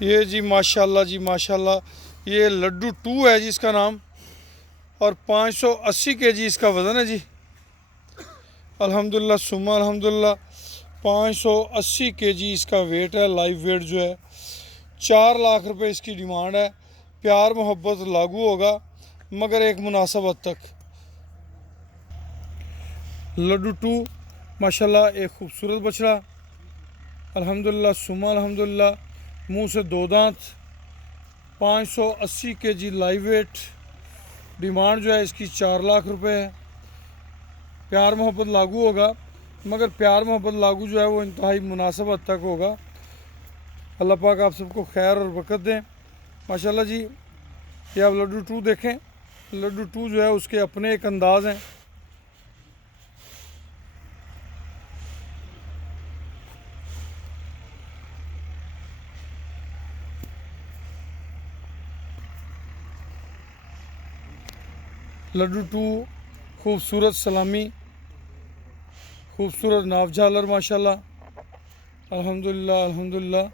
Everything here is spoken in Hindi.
ये जी माशाल्लाह जी माशाल्लाह, ये लड्डू 2 है जी इसका नाम, और 580 केजी इसका वज़न है जी। अल्हम्दुलिल्लाह सुम्मा अल्हम्दुलिल्लाह, 580 केजी इसका वेट है, लाइव वेट जो है। 4 लाख रुपए इसकी डिमांड है। प्यार मोहब्बत लागू होगा मगर एक मुनासिब हद तक। लड्डू 2 माशाल्लाह एक खूबसूरत बछड़ा, अल्हम्दुलिल्लाह सुम्मा अल्हम्दुलिल्लाह, मुंह से 2 दांत, 580 केजी लाइव वेट। डिमांड जो है इसकी 4 लाख रुपए है। प्यार मोहब्बत लागू होगा मगर प्यार मोहब्बत लागू जो है वो इंतहाई मुनासिब हद तक होगा। अल्लाह पाक आप सबको खैर और बरकत दें। माशाल्लाह जी, ये आप लड्डू 2 देखें। लड्डू 2 जो है उसके अपने एक अंदाज़ हैं। लड्डू 2 खूबसूरत सलामी, खूबसूरत नाव झालर माशाल्लाह, अल्हम्दुलिल्लाह अल्हम्दुलिल्लाह।